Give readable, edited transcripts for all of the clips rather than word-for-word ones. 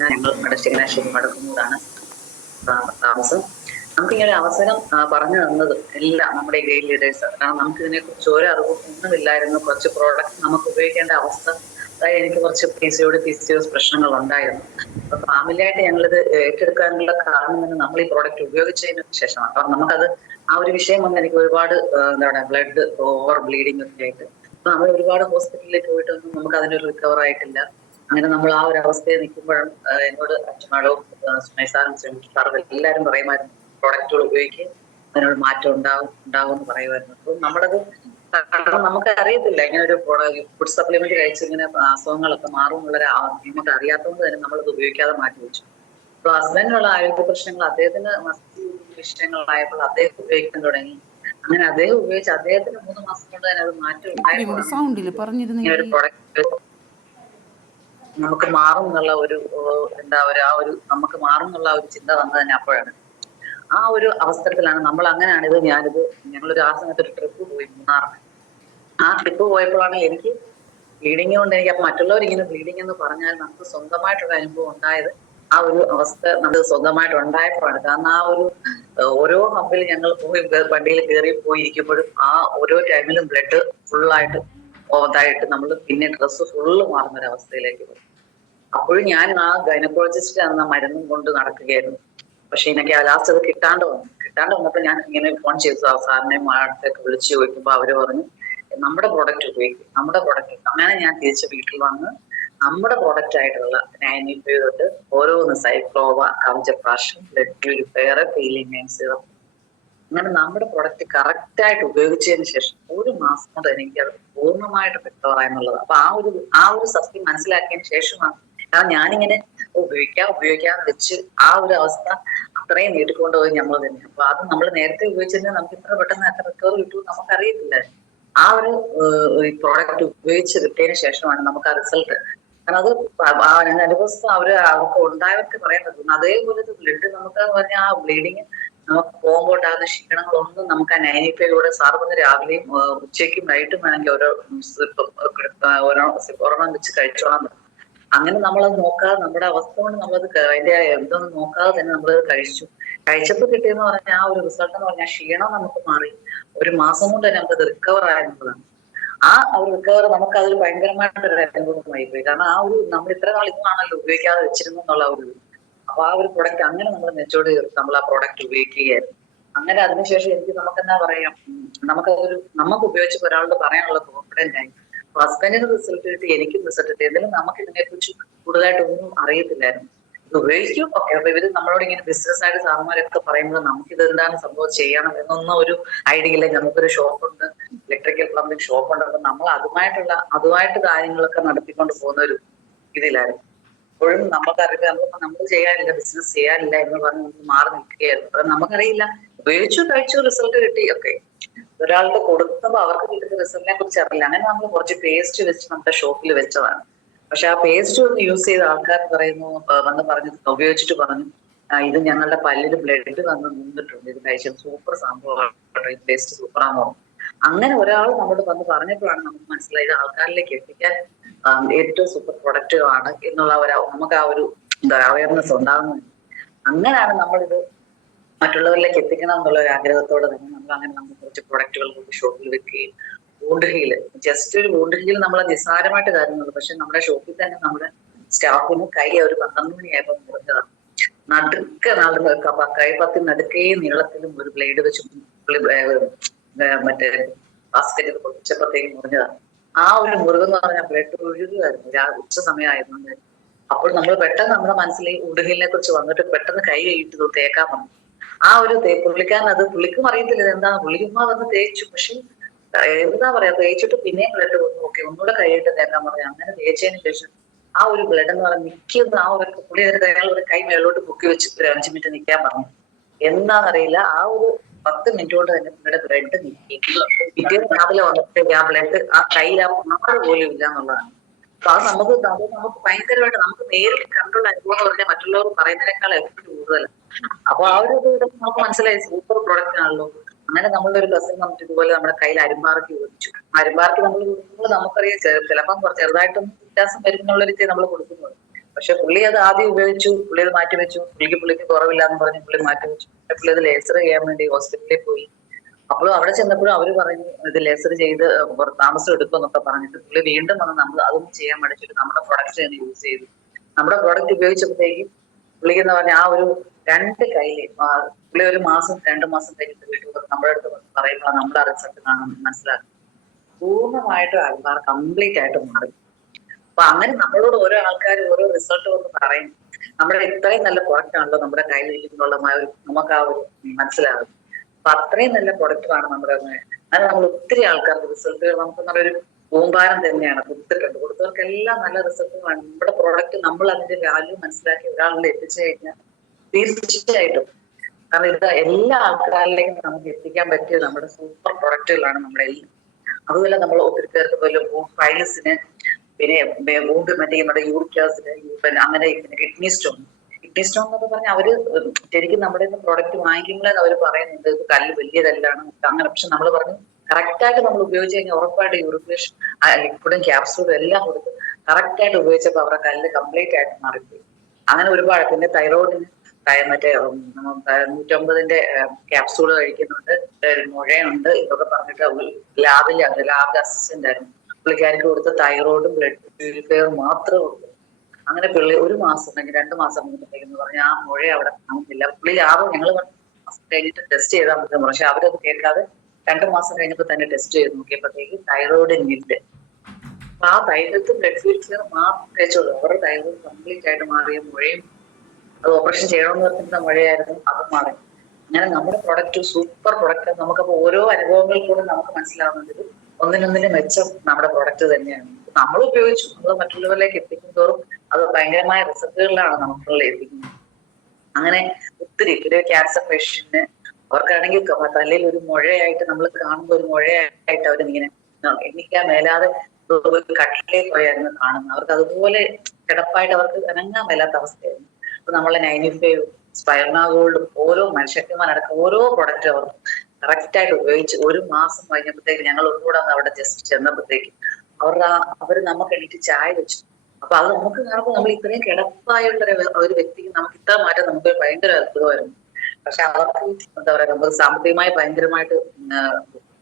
ഞങ്ങൾ ചങ്ങനാശ്ശേരി മടക്കുന്നൂരാണ് താമസം. നമുക്ക് ഇങ്ങനെ അവസരം പറഞ്ഞു തന്നത് എല്ലാം നമ്മുടെ ഗൈഡ് ലീഡേഴ്സ്. കാരണം നമുക്ക് ഇതിനെ കുറിച്ച് ഒരു അറിവും ഒന്നുമില്ലായിരുന്നു. കുറച്ച് പ്രോഡക്റ്റ് നമുക്ക് ഉപയോഗിക്കേണ്ട അവസ്ഥ, അതായത് എനിക്ക് കുറച്ച് PCOS പ്രശ്നങ്ങൾ ഉണ്ടായിരുന്നു. അപ്പൊ ഫാമിലിയായിട്ട് ഞങ്ങളിത് ഏറ്റെടുക്കാനുള്ള കാരണം തന്നെ നമ്മൾ ഈ പ്രോഡക്റ്റ് ഉപയോഗിച്ചതിന് ശേഷമാണ്. കാരണം നമുക്കത് ആ ഒരു വിഷയം വന്ന് എനിക്ക് ഒരുപാട് എന്താണ് ബ്ലഡ് ഓവർ ബ്ലീഡിങ് ഒക്കെ ആയിട്ട് അപ്പൊ നമ്മൾ ഒരുപാട് ഹോസ്പിറ്റലിലേക്ക് പോയിട്ടൊന്നും നമുക്ക് അതിനൊരു റിക്കവർ ആയിട്ടില്ല. അങ്ങനെ നമ്മൾ ആ ഒരു അവസ്ഥയിൽ നിൽക്കുമ്പോഴും എന്നോട് അച്ഛനാടും സുമേഷാറും സാറും എല്ലാവരും പറയുമായിരുന്നു പ്രോഡക്റ്റുകൾ ഉപയോഗിക്കുക, അതിനോട് മാറ്റം ഉണ്ടാവും എന്ന് പറയുമായിരുന്നു. അപ്പൊ നമ്മളത് നമുക്ക് അറിയത്തില്ല ഇങ്ങനെ ഒരു ഫുഡ് സപ്ലിമെന്റ് കഴിച്ച് ഇങ്ങനെ അസുഖങ്ങളൊക്കെ മാറും എന്നുള്ള നമുക്ക് അറിയാത്തതുകൊണ്ട് തന്നെ നമ്മളത് ഉപയോഗിക്കാതെ മാറ്റി വെച്ചു. അപ്പൊ ഹസ്ബൻഡിനുള്ള ആരോഗ്യ പ്രശ്നങ്ങൾ അദ്ദേഹത്തിന് മറ്റ് വിഷയങ്ങളായപ്പോൾ അദ്ദേഹം ഉപയോഗിക്കാൻ തുടങ്ങി. അങ്ങനെ അദ്ദേഹം ഉപയോഗിച്ച് അദ്ദേഹത്തിന് 3 മാസം കൊണ്ട് തന്നെ അത് മാറ്റം ഉണ്ടായപ്പോഴാണ് ഒരു പ്രൊഡക്റ്റ് നമുക്ക് മാറും എന്നുള്ള ഒരു നമുക്ക് മാറും എന്നുള്ള ഒരു ചിന്ത വന്നത് തന്നെ അപ്പോഴാണ്. ആ ഒരു അവസരത്തിലാണ് നമ്മൾ ഞങ്ങളൊരു ആ സമയത്ത് ഒരു ട്രിപ്പ് പോയി മൂന്നാറിന്. ആ ട്രിപ്പ് പോയപ്പോഴാണ് എനിക്ക് ബ്ലീഡിങ് കൊണ്ട് എനിക്ക് അപ്പൊ മറ്റുള്ളവർ ഇങ്ങനെ ബ്ലീഡിങ് എന്ന് പറഞ്ഞാൽ നമുക്ക് സ്വന്തമായിട്ടൊരു അനുഭവം ഉണ്ടായത് ആ ഒരു അവസ്ഥ നമുക്ക് സ്വന്തമായിട്ട് ഉണ്ടായപ്പോഴാണ്. കാരണം ആ ഒരു ഓരോ ഹബ്ബിൽ ഞങ്ങൾ പോയി വണ്ടിയിൽ കയറി പോയിരിക്കുമ്പോഴും ആ ഓരോ ടൈമിലും ബ്ലഡ് ഫുള്ളായിട്ട് ഇതായിട്ട് നമ്മൾ പിന്നെ ഡ്രസ്സ് ഫുള്ള് മാറുന്ന ഒരു അവസ്ഥയിലേക്ക് പോയി. അപ്പോഴും ഞാൻ ആ ഗൈനക്കോളജിസ്റ്റ് എന്ന മരുന്നും കൊണ്ട് നടക്കുകയായിരുന്നു. പക്ഷെ എനിക്ക് ലാസ്റ്റ് അത് കിട്ടാണ്ട് വന്നപ്പോൾ ഞാൻ ഇങ്ങനെ ഫോൺ ചെയ്തു സാറിനെ അടുത്തൊക്കെ വിളിച്ചു ചോദിക്കുമ്പോൾ അവര് പറഞ്ഞു നമ്മുടെ പ്രോഡക്റ്റ് ഉപയോഗിക്കും, നമ്മുടെ പ്രോഡക്റ്റ്. അങ്ങനെ ഞാൻ തിരിച്ച് വീട്ടിൽ വന്ന് നമ്മുടെ പ്രോഡക്റ്റ് ആയിട്ടുള്ള 95 തൊട്ട് ഓരോന്ന് സൈക്ലോവ, കവചപ്രാശം, ബ്ലഡ് പ്യൂരിഫയർ, ഫീലിംഗ് സിറം, അങ്ങനെ നമ്മുടെ പ്രൊഡക്റ്റ് കറക്റ്റ് ആയിട്ട് ഉപയോഗിച്ചതിന് ശേഷം 1 മാസം കൊണ്ട് എനിക്ക് അത് പൂർണ്ണമായിട്ട് വ്യക്തമായെന്നുള്ളത്. അപ്പൊ ആ ഒരു സത്യം മനസ്സിലാക്കിയതിന് ശേഷമാണ്. കാരണം ഞാനിങ്ങനെ ഉപയോഗിക്കാന്ന് വെച്ച് ആ ഒരു അവസ്ഥ അത്രയും നീട്ടിക്കൊണ്ടുപോയി നമ്മൾ തന്നെ. അപ്പൊ അത് നമ്മൾ നേരത്തെ ഉപയോഗിച്ചിരുന്നത് നമുക്ക് ഇത്ര പെട്ടെന്ന് എത്ര റിക്കവർ കിട്ടുമെന്ന് നമുക്കറിയത്തില്ല. ആ ഒരു ഈ പ്രോഡക്റ്റ് ഉപയോഗിച്ച് കിട്ടിയതിന് ശേഷമാണ് നമുക്ക് ആ റിസൾട്ട്. കാരണം അത് അനുഭവസ്ഥ അവർക്ക് ഉണ്ടായവർക്ക് പറയാൻ പറ്റുന്നു. അതേപോലെ ബ്ലഡ് നമുക്ക് പറഞ്ഞാൽ ആ ബ്ലീഡിങ് നമുക്ക് പോകുമ്പോട്ടാകുന്ന ക്ഷീണങ്ങളൊന്നും നമുക്ക് ആ 95 സാർ വന്ന് രാവിലെയും ഉച്ചയ്ക്കും വൈകിട്ടും വേണമെങ്കിൽ ഒരെണ്ണം വെച്ച് കഴിച്ചോളാൻ പറ്റും. അങ്ങനെ നമ്മളത് നോക്കാതെ നമ്മുടെ അവസ്ഥ കൊണ്ട് നമ്മളത് അതിന്റെ എന്തൊന്നും നോക്കാതെ തന്നെ നമ്മളത് കഴിച്ചപ്പോൾ കിട്ടിയെന്ന് പറഞ്ഞാൽ ആ ഒരു റിസൾട്ട് എന്ന് പറഞ്ഞാൽ ക്ഷീണം നമുക്ക് മാറി 1 മാസം കൊണ്ട് തന്നെ നമുക്കത് റിക്കവർ ആയെന്നുള്ളതാണ്. ആ ഒരു റിക്കവർ നമുക്ക് അതൊരു ഭയങ്കരമായിട്ടൊരു അനുഭവമായി പോയി. കാരണം നമ്മൾ ഇത്ര നാൾ ഇതാണല്ലോ ഉപയോഗിക്കാതെ വെച്ചിരുന്നു എന്നുള്ള അപ്പൊ ആ ഒരു പ്രൊഡക്റ്റ് അങ്ങനെ നമ്മൾ നെച്ചോട് നമ്മൾ ആ പ്രോഡക്റ്റ് ഉപയോഗിക്കുകയായിരുന്നു. അങ്ങനെ അതിനുശേഷം നമുക്ക് എന്താ പറയാ, നമുക്ക് ഉപയോഗിച്ച് ഒരാളോട് പറയാനുള്ള കോൺഫിഡന്റ് ആയി. ഹസ്ബൻഡിന് റിസൾട്ട് കിട്ടി, എനിക്കും റിസൾട്ട് കിട്ടി. എന്തെങ്കിലും നമുക്ക് ഇതിനെ കുറിച്ച് കൂടുതലായിട്ടൊന്നും അറിയത്തില്ലായിരുന്നു. ഇത് ഉപയോഗിക്കും ഒക്കെ. അപ്പൊ ഇവര് നമ്മളോട് ഇങ്ങനെ ബിസിനസ് ആയിട്ട് സാറുമാരൊക്കെ പറയുമ്പോൾ നമുക്കിത് എന്താണ് സംഭവം ചെയ്യണം എന്നൊന്നും ഒരു ഐഡിയ ഇല്ല. നമുക്കൊരു ഷോപ്പുണ്ട്, ഇലക്ട്രിക്കൽ പ്ലംബിംഗ് ഷോപ്പുണ്ട്. അപ്പൊ നമ്മൾ അതുമായിട്ട് കാര്യങ്ങളൊക്കെ നടത്തിക്കൊണ്ട് പോകുന്ന ഒരു ഇതിലായിരുന്നു. ഇപ്പോഴും നമുക്കറിയാം നമ്മൾ ചെയ്യാനില്ല, ബിസിനസ് ചെയ്യാനില്ല എന്ന് പറഞ്ഞ് നമുക്ക് മാറി നിൽക്കുകയായിരുന്നു. അപ്പൊ നമുക്കറിയില്ല, കഴിച്ചു റിസൾട്ട് കിട്ടി ഒക്കെ. ഒരാൾക്ക് കൊടുക്കുമ്പോൾ അവർക്ക് കിട്ടുന്ന റിസൾട്ടിനെ കുറിച്ച് അറിയില്ല. അങ്ങനെ നമ്മൾ കുറച്ച് പേസ്റ്റ് വെച്ച് നമ്മുടെ ഷോപ്പിൽ വെച്ചതാണ്. പക്ഷെ ആ പേസ്റ്റ് ഒന്ന് യൂസ് ചെയ്ത ആൾക്കാർ ഉപയോഗിച്ചിട്ട് പറഞ്ഞു ഇത് ഞങ്ങളുടെ പല്ലിൽ ബ്ലഡ് വന്ന് നിന്നിട്ടുണ്ട്, ഇത് കഴിച്ചത് സൂപ്പർ സംഭവമാണ്, ഇത് പേസ്റ്റ് സൂപ്പറാന്ന് പറഞ്ഞു. അങ്ങനെ ഒരാൾ നമ്മളോട് വന്ന് പറഞ്ഞപ്പോഴാണ് നമുക്ക് മനസ്സിലായത് ആൾക്കാരിലേക്ക് എത്തിക്കാൻ ഏറ്റവും സൂപ്പർ പ്രൊഡക്റ്റുകളാണ് എന്നുള്ള നമുക്ക് ആ ഒരു അവയർനെസ് ഉണ്ടാകുന്നത്. അങ്ങനെയാണ് നമ്മളിത് മറ്റുള്ളവരിലേക്ക് എത്തിക്കണം എന്നുള്ള ഒരു ആഗ്രഹത്തോടെ തന്നെ നമ്മൾ കുറച്ച് പ്രൊഡക്റ്റുകൾ കൊണ്ട് ഷോപ്പിൽ വെക്കുകയും വൂണ്ട് ഹീൽ, ജസ്റ്റ് ഒരു വൂണ്ട് ഹീൽ നമ്മളെ നിസ്സാരമായിട്ട് കാര്യങ്ങളുള്ളൂ. പക്ഷെ നമ്മുടെ ഷോപ്പിൽ തന്നെ നമ്മുടെ സ്റ്റാഫിന് കൈ ഒരു 12 മണിയായപ്പോൾ മുറിഞ്ഞതാണ്. കൈപ്പത്തി നടുക്കേ നീളത്തിലും ഒരു ബ്ലേഡ് വെച്ച് മറ്റേ ബാസ്കറ്റിൽ പൊട്ടിച്ചപ്പോഴത്തേക്ക് മുറിഞ്ഞതാണ്. ആ ഒരു മുറിവെന്ന് പറഞ്ഞാൽ ബ്ലഡ് ഒഴുകുമായിരുന്നു. ഉച്ച സമയമായിരുന്നു. അപ്പോൾ നമ്മൾ പെട്ടെന്ന് നമ്മുടെ മനസ്സിൽ ഈ ഉടുഹിലിനെ കുറിച്ച് വന്നിട്ട് പെട്ടെന്ന് കൈ കഴിയിട്ട് തേക്കാൻ വന്നു. ആ ഒരു പുള്ളിക്കും അറിയത്തില്ല ഇതെന്താണ്. പുള്ളിക്കുമ്മ വന്ന് തേച്ചു. പക്ഷെ എന്താ പറയാ, തേച്ചിട്ട് പിന്നെയും ബ്ലഡ് വന്നു. ഓക്കെ, ഒന്നുകൂടെ കൈയിട്ട് തേക്കാൻ പറഞ്ഞു. അങ്ങനെ തേച്ചതിന് ശേഷം ആ ഒരു ബ്ലഡ് എന്ന് പറഞ്ഞാൽ നിൽക്കുന്ന ആ ഒരു പുള്ളി ഒരു കൈ മേലോട്ട് പൊക്കി വെച്ച് ഒരു 5 മിനിറ്റ് നിൽക്കാൻ പറഞ്ഞു. എന്താണെന്നറിയില്ല, ആ ഒരു 10 മിനിറ്റ് കൊണ്ട് തന്നെ പുള്ളിയുടെ ബ്ലഡ് നിൽക്കി. പിറ്റേന്ന് രാവിലെ വന്നിട്ട് ആ ബ്ലഡ് ആ കയ്യിൽ ആ പാട് പോലും ഇല്ല എന്നുള്ളതാണ്. അപ്പൊ അത് നമുക്ക് ഭയങ്കരമായിട്ട് നമുക്ക് നേരിൽ കണ്ടുള്ള അനുഭവം എന്ന് പറഞ്ഞാൽ മറ്റുള്ളവർ പറയുന്നതിനേക്കാൾ എഫക്ട് കൂടുതലാണ്. അപ്പൊ ആ ഒരു നമുക്ക് മനസ്സിലായി സൂപ്പർ പ്രൊഡക്റ്റ് ആണല്ലോ. അങ്ങനെ നമ്മളുടെ ഒരു കസിൻ നമുക്ക് ഇതുപോലെ നമ്മുടെ കയ്യിൽ അരിമ്പാറക്കി ചോദിച്ചു. അരിമ്പാറക്കി നമ്മൾ കൊടുക്കുമ്പോൾ നമുക്കറിയാം ചിലപ്പം ചെറുതായിട്ടൊന്നും വ്യത്യാസം വരുന്നുള്ളൊരു നമ്മൾ കൊടുക്കുന്നത്. പക്ഷെ പുള്ളി അത് ആദ്യം ഉപയോഗിച്ചു, പുള്ളി അത് മാറ്റിവെച്ചു, പുള്ളിക്ക് കുറവില്ല എന്ന് പറഞ്ഞ് പുള്ളി മാറ്റിവെച്ചു. പുള്ളി അത് ലേസർ ചെയ്യാൻ വേണ്ടി ഹോസ്പിറ്റലിൽ പോയി. അപ്പോഴും അവിടെ ചെന്നപ്പോഴും അവര് പറഞ്ഞു ഇത് ലേസർ ചെയ്ത് താമസം എടുക്കും എന്നൊക്കെ പറഞ്ഞിട്ട് പുള്ളി വീണ്ടും വന്ന് നമ്മൾ അതൊന്നും ചെയ്യാൻ പഠിച്ചിട്ട് നമ്മുടെ പ്രൊഡക്റ്റ് തന്നെ യൂസ് ചെയ്തു. നമ്മുടെ പ്രോഡക്റ്റ് ഉപയോഗിച്ചപ്പോഴത്തേക്കും പുള്ളിക്ക് എന്ന് പറഞ്ഞാൽ ആ ഒരു 2 കൈയില് പുള്ളി ഒരു മാസം 2 മാസം കഴിഞ്ഞിട്ട് വീട്ടിൽ നമ്മുടെ അടുത്ത് പറയുമ്പോൾ നമ്മുടെ റിസൾട്ട് കാണാൻ മനസ്സിലാക്കും. പൂർണ്ണമായിട്ടും ആൾക്കാർ കംപ്ലീറ്റ് ആയിട്ട് മാറി. അപ്പൊ അങ്ങനെ നമ്മളോട് ഓരോ ആൾക്കാർ ഓരോ റിസൾട്ട് വന്ന് പറയും, നമ്മുടെ ഇത്രയും നല്ല പ്രൊഡക്റ്റ് ആണല്ലോ നമ്മുടെ കയ്യിൽ ഇരിക്കുന്നുള്ള നമുക്ക് ആ ഒരു മനസ്സിലാകും. അപ്പൊ അത്രയും നല്ല പ്രൊഡക്റ്റാണ് നമ്മുടെ. അത് നമ്മൾ ഒത്തിരി ആൾക്കാർക്ക് റിസൾട്ടുകൾ നമുക്ക് നല്ലൊരു കൂമ്പാരം തന്നെയാണ് കൊടുത്തവർക്കെല്ലാം നല്ല റിസൾട്ടുകളാണ്. നമ്മുടെ പ്രോഡക്റ്റ് നമ്മൾ അതിന്റെ വാല്യൂ മനസ്സിലാക്കി ഒരാളിൽ എത്തിച്ചു കഴിഞ്ഞാൽ തീർച്ചയായിട്ടും, കാരണം ഇത് എല്ലാ ആൾക്കാരിലേക്കും നമുക്ക് എത്തിക്കാൻ പറ്റിയത് നമ്മുടെ സൂപ്പർ പ്രൊഡക്റ്റുകളാണ് നമ്മുടെ എല്ലാം. അതുപോലെ നമ്മൾ ഒത്തിരി പേർക്ക് പോലും ഫൈൽസിന്, പിന്നെ വൂണ്ട് മറ്റേ നമ്മുടെ യൂറിക് ആസിഡ്, പിന്നെ അങ്ങനെ കിഡ്നി സ്റ്റോൺ എന്നൊക്കെ പറഞ്ഞാൽ അവര് ശരിക്കും നമ്മുടെ പ്രോഡക്റ്റ് വാങ്ങിക്കുമ്പോഴേ അവർ പറയുന്നുണ്ട് ഇത് കല്ല് വലിയതെല്ലാണ് അങ്ങനെ. പക്ഷെ നമ്മൾ പറഞ്ഞു കറക്റ്റായിട്ട് നമ്മൾ ഉപയോഗിച്ച് കഴിഞ്ഞാൽ ഉറപ്പായിട്ട് യൂറിഫിക്കേഷൻ ലിക്വിഡും ക്യാപ്സൂളും എല്ലാം കൊടുത്ത് കറക്റ്റായിട്ട് ഉപയോഗിച്ചപ്പോൾ അവരുടെ കല്ല് കംപ്ലീറ്റ് ആയിട്ട് മാറിപ്പോയി. അങ്ങനെ ഒരുപാട്. പിന്നെ തൈറോയിഡിന് മറ്റേ 150ന്റെ ക്യാപ്സൂള് കഴിക്കുന്നുണ്ട്, മുഴയുണ്ട്, ഇതൊക്കെ പറഞ്ഞിട്ട് ലാബിൽ അസിസ്റ്റന്റ് ആയിരുന്നു പുള്ളിക്കാർക്ക് കൊടുത്ത തൈറോയിഡും ബ്ലഡ് പ്യൂരിഫയർ മാത്രമേ ഉള്ളൂ. അങ്ങനെ പുള്ളി 1 മാസം അല്ലെങ്കിൽ 2 മാസം എന്ന് പറഞ്ഞാൽ ആ മുഴ അവിടെ കാണുന്നില്ല. പുള്ളി ലാഭം ഞങ്ങൾ മാസം കഴിഞ്ഞിട്ട് ടെസ്റ്റ് ചെയ്താൽ മതി, പക്ഷെ അവരത് കേൾക്കാതെ 2 മാസം കഴിഞ്ഞപ്പോൾ തന്നെ ടെസ്റ്റ് ചെയ്ത് നോക്കിയപ്പോഴത്തേക്ക് തൈറോയിഡ് നില്ല്. അപ്പൊ ആ തൈറോയിഡ് ബ്ലഡ് പ്യൂരിഫയർ മാത്രം കഴിച്ചോളൂ. അവരുടെ തൈറോയിഡ് കംപ്ലീറ്റ് ആയിട്ട് മാറിയ മുഴയും അത് ഓപ്പറേഷൻ ചെയ്യണമെന്ന് പറഞ്ഞിരുന്ന മുഴയായിരുന്നു, അത് മാറി. അങ്ങനെ നമ്മുടെ പ്രൊഡക്റ്റ് സൂപ്പർ പ്രൊഡക്റ്റ്. നമുക്കപ്പോൾ ഓരോ അനുഭവങ്ങളിൽ കൂടെ നമുക്ക് മനസ്സിലാവുന്നത് ഒന്നിനൊന്നിന് മെച്ചം നമ്മുടെ പ്രൊഡക്റ്റ് തന്നെയാണ്. നമ്മൾ ഉപയോഗിച്ചു, നമ്മൾ മറ്റുള്ളവരിലേക്ക് എത്തിക്കും തോറും അത് ഭയങ്കരമായ റിസൾട്ടുകളിലാണ് നമുക്കുള്ള എത്തിക്കുന്നത്. അങ്ങനെ ഒത്തിരി ഒരു ക്യാൻസർ പേഷ്യന്റിന് അവർക്കാണെങ്കിൽ തലയിൽ ഒരു മുഴയായിട്ട് നമ്മൾ കാണുമ്പോൾ ഒരു മുഴയായിട്ട് അവരിങ്ങനെ എണ്ണിക്കാൻ മേലാതെ കട്ടിലേക്ക് പോയായിരുന്നു കാണുന്നത്. അവർക്ക് അതുപോലെ കിടപ്പായിട്ട് അവർക്ക് അനങ്ങാൻ മേലാത്ത അവസ്ഥയായിരുന്നു. അപ്പൊ നമ്മളെ 95 സ്പൈർണ ഗോൾഡും ഓരോ മനുഷ്യന്മാരടക്കം ഓരോ പ്രൊഡക്റ്റ് അവർ കറക്റ്റായിട്ട് ഉപയോഗിച്ച് 1 മാസം കഴിഞ്ഞപ്പോഴത്തേക്ക് ഞങ്ങൾ ഒന്നുകൂടെ അവിടെ ജസ്റ്റ് ചെന്നപ്പോഴത്തേക്ക് അവര് നമുക്ക് എണീറ്റ് ചായ വെച്ചു. അപ്പൊ അത് നമുക്ക് കാണുമ്പോൾ നമ്മൾ ഇത്രയും കിടപ്പായുള്ള ഒരു വ്യക്തിക്ക് നമുക്ക് ഇത്ര മാറ്റം നമുക്ക് ഭയങ്കര അത്ഭുതമായിരുന്നു. പക്ഷെ അവർക്ക് എന്താ പറയാ, നമുക്ക് സാമ്പത്തികമായി ഭയങ്കരമായിട്ട്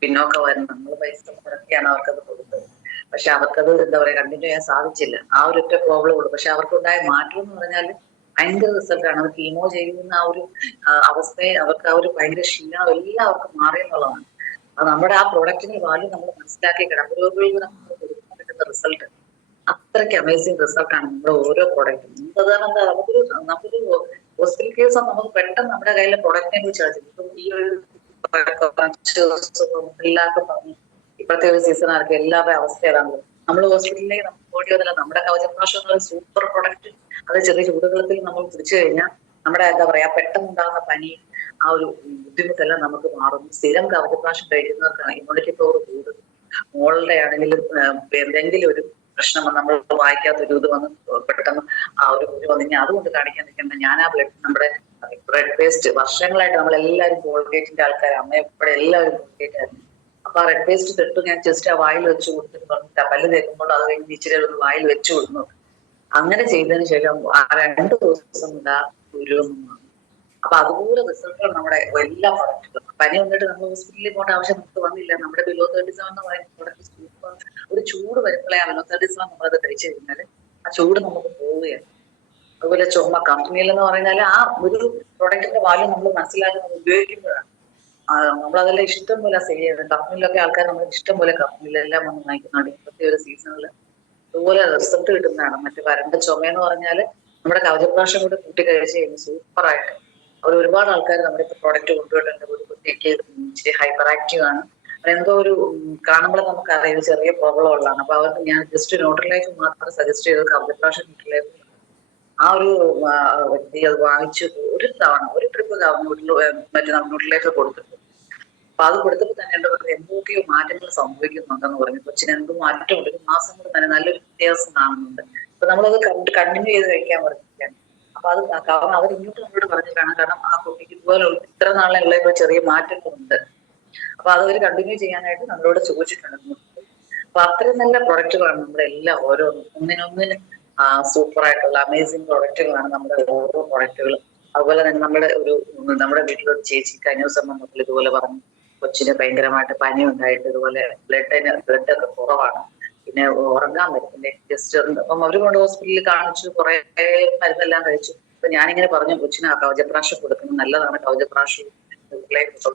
പിന്നോക്കമായിരുന്നു. നമ്മൾ പൈസ മുടക്കിയാണ് അവർക്കത് കൊടുത്തത്. പക്ഷെ അവർക്കത് എന്താ പറയാ കണ്ടിന്യൂ ചെയ്യാൻ സാധിച്ചില്ല. ആ ഒരൊറ്റ പ്രോബ്ലം ഉള്ളൂ. പക്ഷെ അവർക്കുണ്ടായ മാറ്റം എന്ന് പറഞ്ഞാൽ ഭയങ്കര റിസൾട്ടാണ്. അവർ കീമോ ചെയ്യുന്ന ആ ഒരു അവസ്ഥയെ അവർക്ക് ആ ഒരു ഭയങ്കര ക്ഷീണം എല്ലാം അവർക്ക് മാറിയെന്നുള്ളതാണ്. അത് നമ്മുടെ ആ പ്രോഡക്റ്റിന്റെ വാല്യൂ നമ്മൾ മനസ്സിലാക്കി കിടപ്പ് രോഗികൾക്ക് നമുക്ക് കൊടുക്കാൻ പറ്റുന്ന റിസൾട്ട് അത്രയ്ക്ക് അമേസിങ് റിസൾട്ടാണ് നമ്മുടെ ഓരോ പ്രോഡക്റ്റും. നമുക്കൊരു ഹോസ്പിറ്റൽ കേസ് നമുക്ക് പെട്ടെന്ന് നമ്മുടെ കയ്യിലെ പ്രൊഡക്റ്റിനെ കുറിച്ച് ഇപ്പം ഈ ഒരു എല്ലാവർക്കും പറഞ്ഞു ഇപ്പോഴത്തെ ഒരു സീസൺ ആർക്കും എല്ലാവരുടെ അവസ്ഥ ഏതാണ്. നമ്മൾ ഹോസ്പിറ്റലിലേക്ക് നമുക്ക് ഓടി വന്നില്ല. നമ്മുടെ കവചപ്രാശം എന്നുള്ള സൂപ്പർ പ്രൊഡക്റ്റ് അത് ചെറിയ ചൂടുവെള്ളത്തിൽ നമ്മൾ കുടിച്ചു കഴിഞ്ഞാൽ നമ്മുടെ എന്താ പറയാ പെട്ടെന്നുണ്ടാകുന്ന പനി ആ ഒരു ബുദ്ധിമുട്ടെല്ലാം നമുക്ക് മാറും. സ്ഥിരം കവചപ്രാശം കഴിക്കുന്നവർക്കാണ് ഇമ്മ്യൂണിറ്റി പവർ കൂടും. മോളുടെ ആണെങ്കിലും എന്തെങ്കിലും ഒരു പ്രശ്നം നമ്മൾ വായിക്കാത്തൊരു ഇത് വന്ന് പെട്ടെന്ന് ആ ഒരു കുരു വന്നു കഴിഞ്ഞാൽ അതുകൊണ്ട് കാണിക്കാൻ നിൽക്കേണ്ട. ഞാൻ ആ നമ്മുടെ ബ്ലഡ് പേസ്റ്റ് വർഷങ്ങളായിട്ട് നമ്മളെല്ലാവരും കോൾഗേറ്റിന്റെ ആൾക്കാർ, അമ്മ എപ്പോഴും എല്ലാവരും കോൾഗേറ്റ് ആയിരുന്നു. അപ്പൊ ആ റെഡ് പേസ്റ്റ് തൊട്ട് ഞാൻ ജസ്റ്റ് ആ വായിൽ വെച്ച് കൊടുത്തിട്ട് പറഞ്ഞിട്ട് പല്ല് തേക്കുമ്പോൾ അത് കഴിഞ്ഞ് ഇച്ചിരി ഒന്ന് വായിൽ വെച്ച് കൊടുക്കുന്നു. അങ്ങനെ ചെയ്തതിന് ശേഷം ആ 2 ദിവസം കൊണ്ട് ആ ഗുരുവൊന്നും വന്നു. അപ്പൊ അതുപോലെ റിസൾട്ടുകൾ നമ്മുടെ എല്ലാ പ്രൊഡക്റ്റുകളും. പനി വന്നിട്ട് നമ്മൾ ഹോസ്പിറ്റലിൽ പോകേണ്ട ആവശ്യം നമുക്ക് വന്നില്ല. നമ്മുടെ ബിലോ 37 എന്ന് പറയുന്ന പ്രൊഡക്റ്റ് സൂപ്പർ. ഒരു ചൂട് വരുമ്പോഴേ ആ ബിലോ 37 നമ്മളത് കഴിച്ചു കഴിഞ്ഞാൽ ആ ചൂട് നമുക്ക് പോവുകയാണ്. അതുപോലെ ചുമ കമ്പനിയിൽ എന്ന് പറഞ്ഞാൽ ആ ഒരു പ്രൊഡക്റ്റിന്റെ വാല്യൂ നമ്മൾ മനസ്സിലാക്കുന്നത് ഉപയോഗിക്കുമ്പോഴാണ്. നമ്മളതെല്ലാം ഇഷ്ടം പോലെ സെയിൽ ചെയ്യുന്നത്. കമ്പനിയിലൊക്കെ ആൾക്കാർ നമ്മൾ ഇഷ്ടം പോലെ കമ്പനിയിലെല്ലാം വന്ന് വാങ്ങിക്കുന്നുണ്ട്. ഇപ്പോഴത്തെ ഒരു സീസണിൽ അതുപോലെ റിസൾട്ട് കിട്ടുന്നതാണ്. മറ്റു വരണ്ട ചുമയെന്ന് പറഞ്ഞാൽ നമ്മുടെ കവചപ്രാശം കൂടെ കൂട്ടി കഴിച്ച് കഴിഞ്ഞ് സൂപ്പറായിട്ട് അവർ ഒരുപാട് ആൾക്കാർ നമ്മുടെ പ്രോഡക്റ്റ് കൊണ്ടുപോയിട്ടുണ്ട്. ഒരു കുട്ടിക്ക് ഇച്ചിരി ഹൈപ്പർ ആക്റ്റീവ് ആണ്, എന്തോ ഒരു കാണുമ്പോൾ നമുക്ക് അറിയാം ചെറിയ പ്രോബ്ലം ഉള്ളതാണ്. അപ്പൊ അവർക്ക് ഞാൻ ജസ്റ്റ് ന്യൂട്രലൈഫ് മാത്രം സജസ്റ്റ് ചെയ്തത് കവചപ്രാശം ന്യൂട്രലൈഫ്. ആ ഒരു വ്യക്തി അത് വാങ്ങിച്ചു ഒരു തവണ ഒരു ട്രിപ്പ് മറ്റേ ന്യൂട്രലൈഫ് കൊടുത്തിട്ടുണ്ട്. അപ്പൊ അത് കൊടുത്തപ്പോൾ തന്നെ എന്താ പറയുക എന്തൊക്കെയോ മാറ്റങ്ങൾ സംഭവിക്കുന്നുണ്ടെന്ന് പറഞ്ഞു. കൊച്ചിന് എന്ത് മാറ്റമുണ്ട്, 1 മാസം കൊണ്ട് തന്നെ നല്ലൊരു വ്യത്യാസം കാണുന്നുണ്ട്. അപ്പൊ നമ്മളത് കണ്ടിന്യൂ ചെയ്ത് കഴിക്കാൻ പറഞ്ഞിരിക്കുകയാണ്. അപ്പൊ അത് കാരണം അവർ ഇങ്ങോട്ട് നമ്മളോട് പറഞ്ഞിട്ടാണ്, കാരണം ആ കുട്ടിക്ക് ഇതുപോലെ ഇത്ര നാളെയുള്ള ഇപ്പൊ ചെറിയ മാറ്റങ്ങളുണ്ട്. അപ്പൊ അതവർ കണ്ടിന്യൂ ചെയ്യാനായിട്ട് നമ്മളോട് ചോദിച്ചിട്ടുണ്ട്. അപ്പൊ അത്രയും നല്ല പ്രൊഡക്റ്റുകളാണ് നമ്മുടെ എല്ലാം ഓരോന്നും ഒന്നിനൊന്നിന് സൂപ്പർ ആയിട്ടുള്ള അമേസിങ് പ്രൊഡക്റ്റുകളാണ് നമ്മുടെ ഓരോ പ്രൊഡക്റ്റുകളും. അതുപോലെ തന്നെ നമ്മുടെ വീട്ടിലൊരു ചേച്ചി കഴിഞ്ഞ ദിവസം വന്നപ്പോൾ ഇതുപോലെ പറഞ്ഞു, കൊച്ചിന് ഭയങ്കരമായിട്ട് പനി ഉണ്ടായിട്ട് ഇതുപോലെ ബ്ലഡ് ഒക്കെ കുറവാണ്, പിന്നെ ഉറങ്ങാൻ പറ്റുന്നില്ല, ജസ്റ്റ് അപ്പം അവര് കൊണ്ട് ഹോസ്പിറ്റലിൽ കാണിച്ചു, കുറെ മരുന്നെല്ലാം കഴിച്ചു. അപ്പൊ ഞാനിങ്ങനെ പറഞ്ഞു, കൊച്ചിന് കവചപ്രാശം കൊടുക്കുന്നത് നല്ലതാണ്, കവചപ്രാശം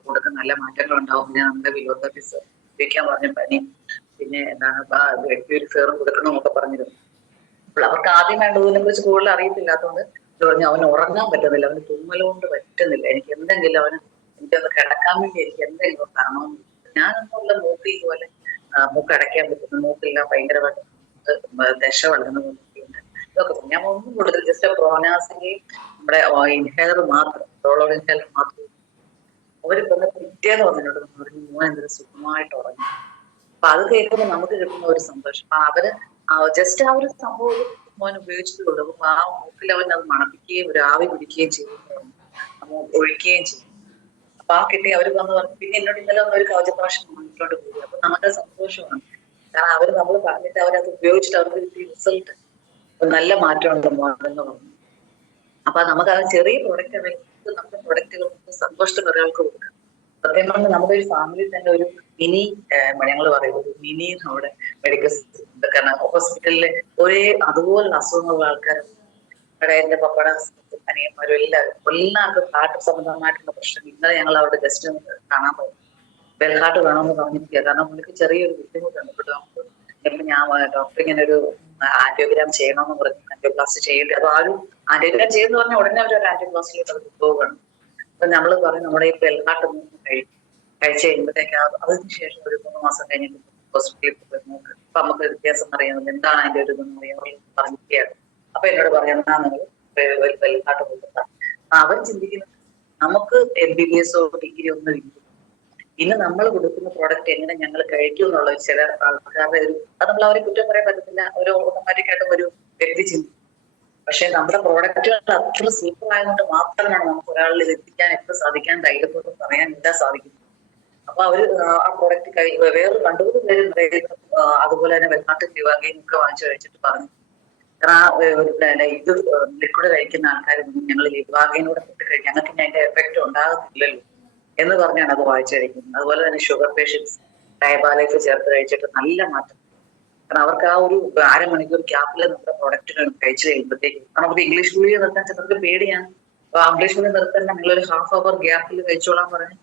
കൊടുക്കുന്ന നല്ല മാറ്റങ്ങൾ ഉണ്ടാവും, പിന്നെ നമ്മുടെ ഫിസിയോതെറാപ്പിസ്റ്റ് ഉപയോഗിക്കാൻ പറഞ്ഞ പനി, പിന്നെ എന്താണ് ഫേറും കൊടുക്കണം എന്നൊക്കെ പറഞ്ഞിരുന്നു. അപ്പോൾ അവർക്ക് ആദ്യം വേണ്ടതിനെ കുറിച്ച് കൂടുതൽ അറിയത്തില്ലാത്തതുകൊണ്ട് പറഞ്ഞു അവന് ഉറങ്ങാൻ പറ്റുന്നില്ല, അവന് തുമ്മലുകൊണ്ട് പറ്റുന്നില്ല, എനിക്കൊന്ന് കിടക്കാൻ വേണ്ടി എനിക്ക് എന്തെങ്കിലും തരണമെന്ന്. ഞാനൊന്നുള്ള മൂക്ക് ഇതുപോലെ മൂക്കടയ്ക്കാൻ പറ്റുന്നു, മൂക്കെല്ലാം ഭയങ്കരമായിട്ട് ദശ വളർന്നു ഇതൊക്കെ. ഞാൻ ഒന്നും കൂടുതൽ ജസ്റ്റ് പ്രോനാസിന്റെയും നമ്മുടെ ഇൻഹേലർ മാത്രം, റോളോർ ഇൻഹേലർ മാത്രം അവര് പിറ്റേന്ന് വന്നിട്ടുണ്ട്, മോൻ എന്തൊരു സുഖമായിട്ട് ഉറങ്ങി. അപ്പൊ അത് കേൾക്കുമ്പോൾ നമുക്ക് കിട്ടുന്ന ഒരു സന്തോഷം. അവര് ജസ്റ്റ് ആ ഒരു സംഭവം മോൻ ഉപയോഗിച്ചതുള്ളൂ. അപ്പൊ ആ മൂക്കിൽ അവൻ അത് മണപ്പിക്കുകയും ഒരു ആവി പിടിക്കുകയും ചെയ്യും, ഒഴിക്കുകയും ചെയ്യും. അപ്പൊ ആ കിട്ടി അവര് വന്ന് പറഞ്ഞു. പിന്നെ എന്നോട് ഇന്നലെ ഒരു കവചപ്രാശം വാങ്ങിക്കൊണ്ട് പോയി. അപ്പൊ നമുക്ക് സന്തോഷമാണ്, കാരണം അവര് നമ്മൾ പറഞ്ഞിട്ട് അവരത് ഉപയോഗിച്ചിട്ട് അവർക്ക് കിട്ടിയ റിസൾട്ട് നല്ല മാറ്റമുണ്ട് എന്ന് പറഞ്ഞു. അപ്പൊ നമുക്ക് ആ ചെറിയ പ്രൊഡക്റ്റ് നമ്മുടെ പ്രൊഡക്റ്റുകൾ സന്തോഷത്തിന് ഒരാൾക്ക് കൊടുക്കാം. സത്യം പറഞ്ഞാൽ നമ്മുടെ ഒരു ഫാമിലി തന്നെ ഒരു മിനി, ഞങ്ങൾ പറയുന്നത് മിനി നമ്മുടെ മെഡിക്കൽ, കാരണം ഹോസ്പിറ്റലിലെ അതുപോലുള്ള അസുഖങ്ങളുള്ള ആൾക്കാർ, എന്റെ പപ്പയുടെ അനിയന്മാരും എല്ലാവർക്കും ഹാർട്ട് സംബന്ധമായിട്ടുള്ള പ്രശ്നം. ഇന്നലെ ഞങ്ങൾ അവിടെ ജസ്റ്റ് കാണാൻ പോയി, ബെൽഹാർട്ട് വേണമെന്ന് പറഞ്ഞിരിക്കുക. കാരണം പുള്ളിക്ക് ചെറിയൊരു ബുദ്ധിമുട്ടുണ്ട്. ഇപ്പൊ ഞാൻ ഡോക്ടർ ഇങ്ങനെ ഒരു ആൻറ്റിയോഗ്രാം ചെയ്യണമെന്ന് പറഞ്ഞു, ആൻറ്റിയോപ്ലാസ്റ്റ് ചെയ്യേണ്ടി. അപ്പൊ ആ ഒരു ആൻറ്റിയോഗ്രാം ചെയ്യുന്ന പറഞ്ഞാൽ ഉടനെ അവർ ഒരു ആൻറ്റിയോപ്ലാസ്റ്റിലേക്ക് അവർ പോവുകയാണ്. അപ്പൊ നമ്മള് പറയും നമ്മുടെ ഈ ബെൽഹാർട്ട് കഴിച്ചു കഴിയുമ്പോഴത്തേക്ക് അതിനുശേഷം ഒരു 3 മാസം കഴിഞ്ഞിട്ട് ഹോസ്പിറ്റലിൽ പോയി നോക്ക്, അപ്പൊ നമുക്ക് വ്യത്യാസം അറിയാം, എന്താണ് അതിന്റെ ഒരു ഇതെന്ന് പറഞ്ഞിരിക്കുകയാണ്. അപ്പൊ എന്നോട് പറയാം, ബെൽഹാർട്ട് കൊടുക്കാം. അവർ ചിന്തിക്കുന്നത് നമുക്ക് MBBS ഡിഗ്രി ഒന്നും ഇല്ല, ഇന്ന് നമ്മൾ കൊടുക്കുന്ന പ്രോഡക്റ്റ് എങ്ങനെ ഞങ്ങൾ കഴിക്കും എന്നുള്ള ചില ആൾക്കാരുടെ അത് നമ്മൾ അവരെ കുറ്റം പറയാൻ പറ്റത്തില്ല, ഒരു ഓട്ടോമാറ്റിക്കായിട്ട് ഒരു വ്യക്തി ചിന്തിക്കും. പക്ഷെ നമ്മുടെ പ്രോഡക്റ്റുകൾ അത്ര സൂപ്പർ ആയതുകൊണ്ട് മാത്രമാണ് നമുക്ക് ഒരാളിൽ എത്തിക്കാൻ എത്ര സാധിക്കാൻ ധൈര്യത്തോടെ പറയാൻ എന്താ സാധിക്കുന്നത്. അപ്പൊ അവര് ആ പ്രോഡക്റ്റ് വേറെ 2-3 പേര് അതുപോലെ തന്നെ വെൽനാട്ട് ലിവാഗയും ഒക്കെ വാങ്ങിച്ചു കഴിച്ചിട്ട് പറഞ്ഞു, ഇത് ലിക്വിഡ് കഴിക്കുന്ന ആൾക്കാർ ഞങ്ങൾ ലിവാഗയിനൂടെ തൊട്ട് കഴിഞ്ഞാൽ ഞങ്ങൾക്ക് അതിന്റെ എഫക്റ്റ് ഉണ്ടാകത്തില്ലല്ലോ എന്ന് പറഞ്ഞാണ് അത് വായിച്ചു കഴിക്കുന്നത്. അതുപോലെ തന്നെ ഷുഗർ പേഷ്യൻസ് ഡയബാലൈഫ് ചേർത്ത് കഴിച്ചിട്ട് നല്ല മാറ്റം. കാരണം അവർക്ക് ആ ഒരു 1/2 മണിക്കൂർ ഗ്യാപ്പിൽ നമ്മുടെ പ്രൊഡക്റ്റുകൾ കഴിച്ചു കഴിയുമ്പോഴത്തേക്ക് നമുക്ക് ഇംഗ്ലീഷ് ഗുളിക നിർത്താൻ ചിലർക്ക് പേടിയാണ്. അപ്പൊ ഇംഗ്ലീഷ് ഗുളിക നിർത്താൻ നമ്മളൊരു 1/2 അവർ ഗ്യാപ്പിൽ കഴിച്ചോളാൻ പറഞ്ഞു.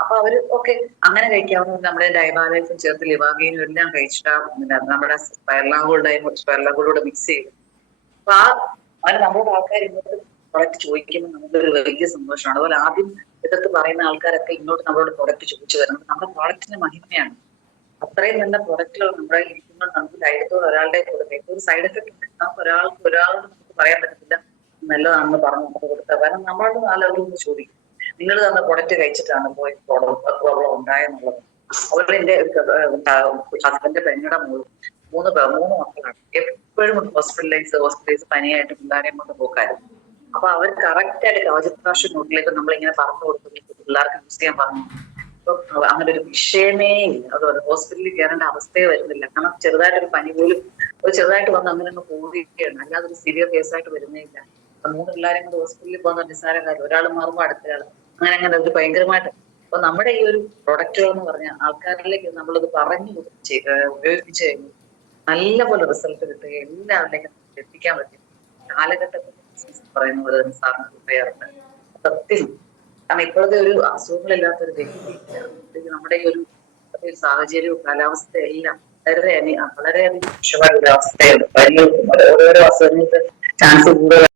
അപ്പൊ അവര് ഓക്കെ അങ്ങനെ കഴിക്കാവുന്ന നമ്മുടെ ഡയബാലൈഫും ചേർത്ത് ലിവാഗീനും എല്ലാം കഴിച്ചിട്ട് നമ്മുടെ സ്പൈറലാഗോൾഡൂടെ മിക്സ് ചെയ്തു. അപ്പൊ അങ്ങനെ നമ്മുടെ ആൾക്കാർ ഇങ്ങോട്ട് പ്രൊഡക്റ്റ് ചോദിക്കുമ്പോൾ നമുക്കൊരു വലിയ സന്തോഷമാണ്. അതുപോലെ ആദ്യം ഇതൊക്കെ പറയുന്ന ആൾക്കാരൊക്കെ ഇങ്ങോട്ട് നമ്മളോട് പ്രൊഡക്റ്റ് ചോദിച്ചു വരുന്നത് നമ്മുടെ പ്രോഡക്റ്റിന്റെ മഹിമയാണ്. അത്രയും നല്ല പ്രൊഡക്റ്റുകൾ നമ്മുടെ ഇരിക്കുമ്പോൾ നമുക്ക് ധൈര്യത്തോടെ ഒരാളുടെ കൊടുക്കുക. ഒരു സൈഡ് എഫക്ട് നമുക്ക് ഒരാളോട് നമുക്ക് പറയാൻ പറ്റത്തില്ല നല്ലതാണെന്ന് പറഞ്ഞു നമുക്ക് കൊടുക്കുക. കാരണം നമ്മളോട് നാലവരൊന്ന് ചോദിക്കും, നിങ്ങൾ തന്ന പ്രൊഡക്റ്റ് കഴിച്ചിട്ടാണ് പോയി പ്രോബ്ലം ഉണ്ടായെന്നുള്ളത്. അതുപോലെ എന്റെ ഹസ്ബൻഡിന്റെ പെങ്ങളുടെ മോള് 3 മക്കളാണ്. എപ്പോഴും ഹോസ്പിറ്റലൈസ് പനിയായിട്ട് പിള്ളേരെയും കൊണ്ട് പോക്കായിരുന്നു. അപ്പൊ അവർ കറക്റ്റ് ആയിട്ട് കവചപ്രാശം നോട്ടിലേക്ക് നമ്മളിങ്ങനെ പറഞ്ഞു കൊടുക്കുന്നു, പിള്ളേർക്ക് യൂസ് ചെയ്യാൻ പറഞ്ഞു. അപ്പൊ അങ്ങനെ ഒരു വിഷയമേ ഇല്ല. അതുപോലെ ഹോസ്പിറ്റലിൽ കയറേണ്ട അവസ്ഥയെ വരുന്നില്ല. കാരണം ചെറുതായിട്ടൊരു പനി പോലും ചെറുതായിട്ട് വന്ന് അങ്ങനെ ഒന്ന് പോവുകയാണ്, അല്ലാതെ ഒരു സിവിയർ കേസായിട്ട് വരുന്നേ ഇല്ല. 3 പിള്ളേരെ കൊണ്ട് ഹോസ്പിറ്റലിൽ പോകുന്ന നിസ്സാര കാര്യം, ഒരാൾ മാറുമ്പോൾ അടുത്തയാൾ അങ്ങനെ ഒരു ഭയങ്കരമായിട്ട്. അപ്പൊ നമ്മുടെ ഈ ഒരു പ്രൊഡക്റ്റുകൾ എന്ന് പറഞ്ഞാൽ ആൾക്കാരിലേക്ക് നമ്മളത് പറഞ്ഞു ഉപയോഗിപ്പിച്ചു കഴിഞ്ഞു നല്ല പോലെ റിസൾട്ട് കിട്ടുക, എല്ലാവരിലേക്കും എത്തിക്കാൻ പറ്റും. കാലഘട്ടത്തിൽ പറയുന്ന പോലെ തന്നെ സാറിന് പറയാറുണ്ട് സത്യം. കാരണം ഇപ്പോഴത്തെ ഒരു അസുഖങ്ങളില്ലാത്തൊരു വ്യക്തി നമ്മുടെ ഈ ഒരു സാഹചര്യവും കാലാവസ്ഥയെല്ലാം വളരെയധികം മോശമായ ഒരു അവസ്ഥയാണ്. ഓരോരോ അസുഖങ്ങൾക്ക് ചാൻസ് കൂടുതൽ